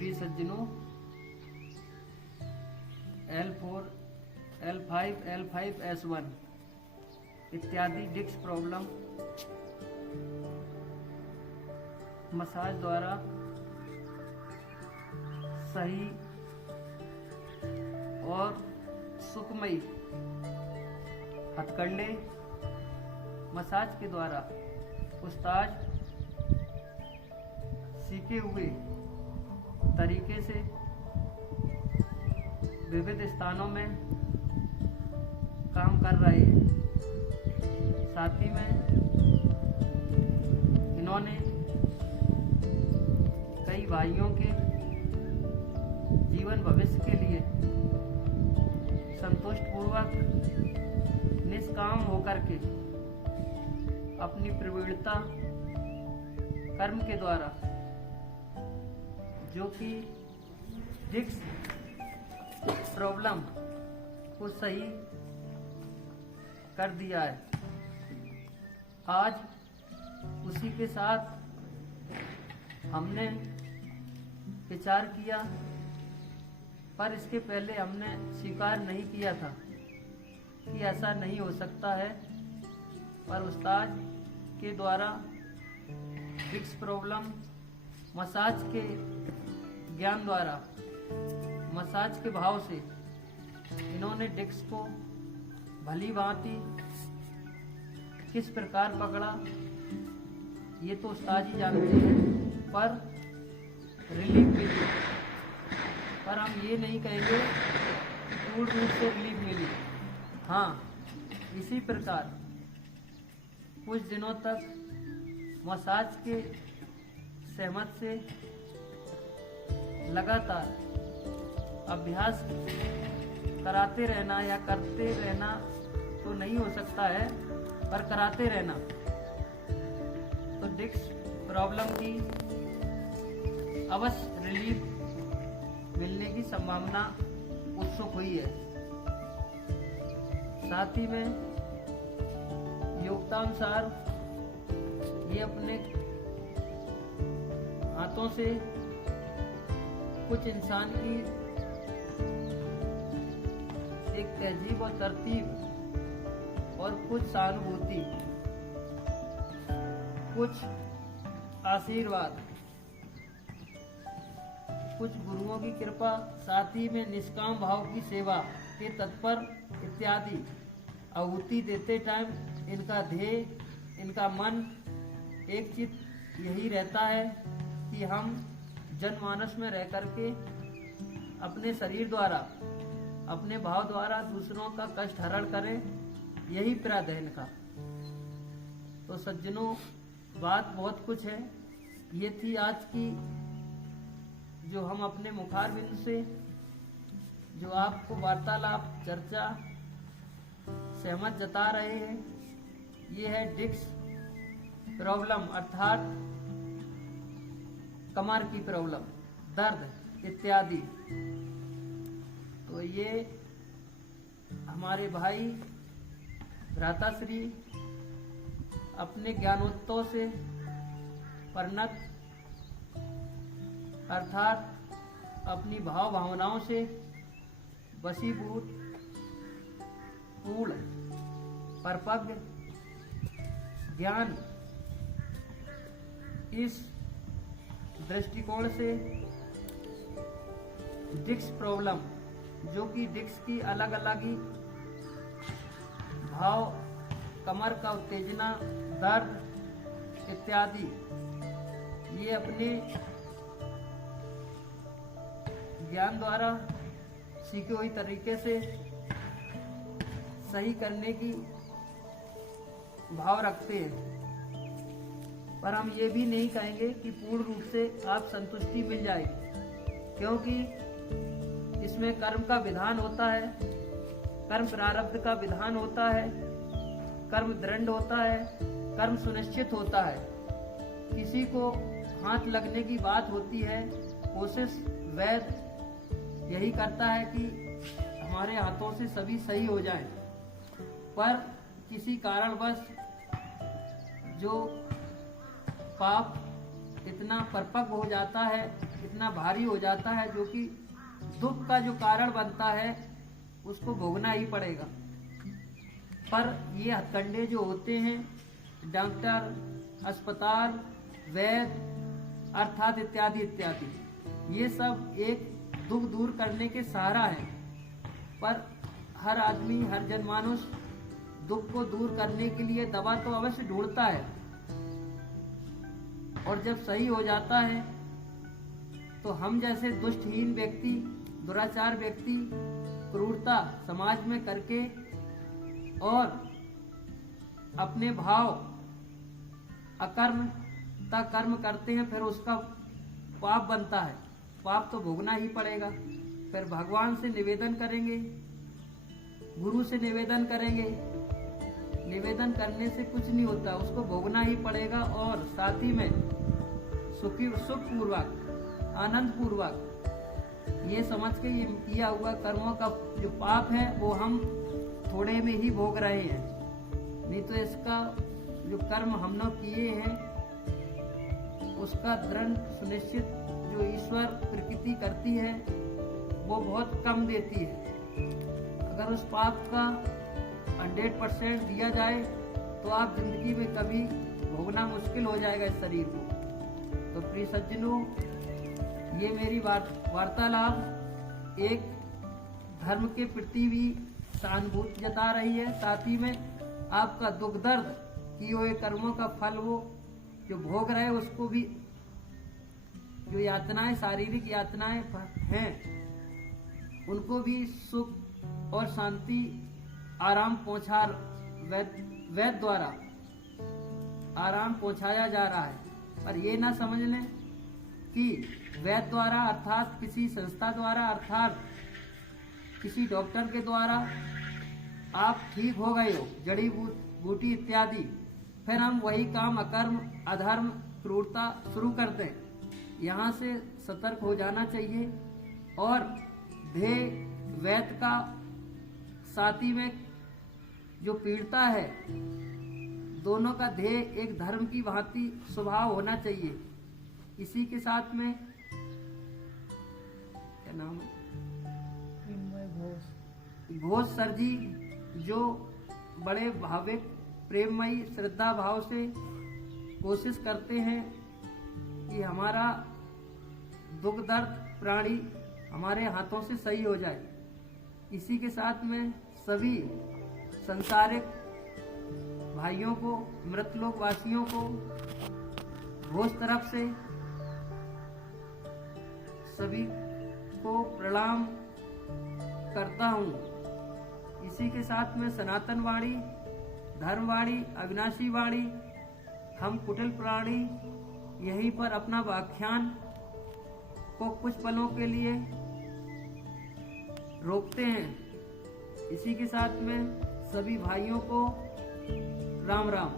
प्रिय सज्जनों, L4, L5, L5, S1 इत्यादि डिस्क प्रॉब्लम मसाज द्वारा सही और सुखमयी हथकंडे मसाज के द्वारा उस्ताद सीखे हुए तरीके से विविध स्थानों में काम कर रहे हैं। साथ ही में इन्होंने कई भाइयों के जीवन भविष्य के लिए संतुष्टपूर्वक निष्काम होकर के अपनी प्रवीणता कर्म के द्वारा जो कि डिस्क प्रॉब्लम को सही कर दिया है। आज उसी के साथ हमने विचार किया, पर इसके पहले हमने स्वीकार नहीं किया था कि ऐसा नहीं हो सकता है, पर उस्ताद के द्वारा डिस्क प्रॉब्लम मसाज के ज्ञान द्वारा मसाज के भाव से इन्होंने डिस्क को भली भांति किस प्रकार पकड़ा ये तो उस्ताद ही जानते हैं, पर रिलीफ मिली। पर हम ये नहीं कहेंगे पूर्ण रूप से रिलीफ मिली। हाँ, इसी प्रकार कुछ दिनों तक मसाज के सहमत से लगातार अभ्यास कराते रहना या करते रहना तो नहीं हो सकता है, पर कराते रहना तो डिस्क प्रॉब्लम की अवश्य रिलीफ मिलने की संभावना उत्सुक हुई है। साथ ही में योग्यतानुसार ये अपने हाथों से कुछ इंसान की एक तहजीब और तरतीब और कुछ सहानुभूति, कुछ आशीर्वाद, कुछ गुरुओं की कृपा, साथ ही में निष्काम भाव की सेवा के तत्पर इत्यादि आहुति देते टाइम इनका ध्येय, इनका मन एक चित्त यही रहता है कि हम जनमानस में रह करके अपने शरीर द्वारा, अपने भाव द्वारा दूसरों का कष्ट हरण करें, यही प्रयास है इनका। तो सज्जनों, बात बहुत कुछ है। ये थी आज की जो हम अपने मुखार बिंदु से जो आपको वार्तालाप चर्चा सहमत जता रहे हैं, ये है डिस्क प्रॉब्लम अर्थात कमर की प्रॉब्लम, दर्द इत्यादि। तो ये हमारे भाई भ्राताश्री अपने ज्ञानोत्सव से परिणत अर्थात अपनी भाव भावनाओं से वशीभूत पूर्ण परिपक्व ज्ञान इस दृष्टिकोण से डिस्क प्रॉब्लम जो कि डिस्क की अलग अलग ही भाव, कमर का उत्तेजना, दर्द इत्यादि, ये अपने ज्ञान द्वारा सीखे हुए तरीके से सही करने की भाव रखते हैं। पर हम ये भी नहीं कहेंगे कि पूर्ण रूप से आप संतुष्टि मिल जाएगी, क्योंकि इसमें कर्म का विधान होता है, कर्म प्रारब्ध का विधान होता है, कर्म दृढ़ होता है, कर्म सुनिश्चित होता है। किसी को हाथ लगने की बात होती है, कोशिश वैद्य यही करता है कि हमारे हाथों से सभी सही हो जाए, पर किसी कारणवश जो पाप इतना परिपक्व हो जाता है, इतना भारी हो जाता है, जो कि दुख का जो कारण बनता है उसको भोगना ही पड़ेगा। पर ये हथकंडे जो होते हैं, डॉक्टर, अस्पताल, वैद्य अर्थात इत्यादि इत्यादि, ये सब एक दुख दूर करने के सहारा है। पर हर आदमी, हर जनमानुष दुख को दूर करने के लिए दवा तो अवश्य ढूंढता है, और जब सही हो जाता है तो हम जैसे दुष्टहीन व्यक्ति, दुराचार व्यक्ति क्रूरता समाज में करके और अपने भाव अकर्मता कर्म करते हैं, फिर उसका पाप बनता है। पाप तो भोगना ही पड़ेगा। फिर भगवान से निवेदन करेंगे, गुरु से निवेदन करेंगे। निवेदन करने से कुछ नहीं होता, उसको भोगना ही पड़ेगा। और साथ ही में सुखपूर्वक, आनंद पूर्वक ये समझ के ये किया हुआ कर्मों का जो पाप है वो हम थोड़े में ही भोग रहे हैं। नहीं तो इसका जो कर्म हम लोग किए हैं उसका दृढ़ सुनिश्चित जो ईश्वर प्रकृति करती है वो बहुत कम देती है। अगर उस पाप का 100% दिया जाए तो आप जिंदगी में कभी भोगना मुश्किल हो जाएगा इस शरीर को। तो प्रिय सज्जनों, ये मेरी वार्तालाप एक धर्म के प्रति भी सहानुभूति जता रही है, साथ ही में आपका दुख दर्द किए हुए कर्मों का फल वो जो भोग रहे उसको भी, जो यातनाएं, शारीरिक यातनाएं हैं, उनको भी सुख और शांति, आराम पहुंचा, वैद्य द्वारा आराम पहुंचाया जा रहा है। पर ये ना समझ लें कि वैद्य द्वारा अर्थात किसी संस्था द्वारा, अर्थात किसी डॉक्टर के द्वारा आप ठीक हो गए हो, जड़ी बूटी इत्यादि, फिर हम वही काम अकर्म, अधर्म, क्रूरता शुरू कर दें। यहाँ से सतर्क हो जाना चाहिए। और ध्येय वैद्य का, साथी में जो पीड़िता है, दोनों का ध्येय एक धर्म की भांति स्वभाव होना चाहिए। इसी के साथ में क्या नाम है, घोष सर जी, जो बड़े भाविक, प्रेममयी, श्रद्धा भाव से कोशिश करते हैं कि हमारा दुख दर्द प्राणी हमारे हाथों से सही हो जाए। इसी के साथ में सभी संसारिक भाइयों को, मृतलोक वासियों को घोष तरफ से सभी को प्रणाम करता हूँ। इसी के साथ में सनातन वाणी, धर्मवाणी, अविनाशी वाणी, हम कुटिल प्राणी यहीं पर अपना व्याख्यान को कुछ पलों के लिए रोकते हैं। इसी के साथ में सभी भाइयों को राम राम।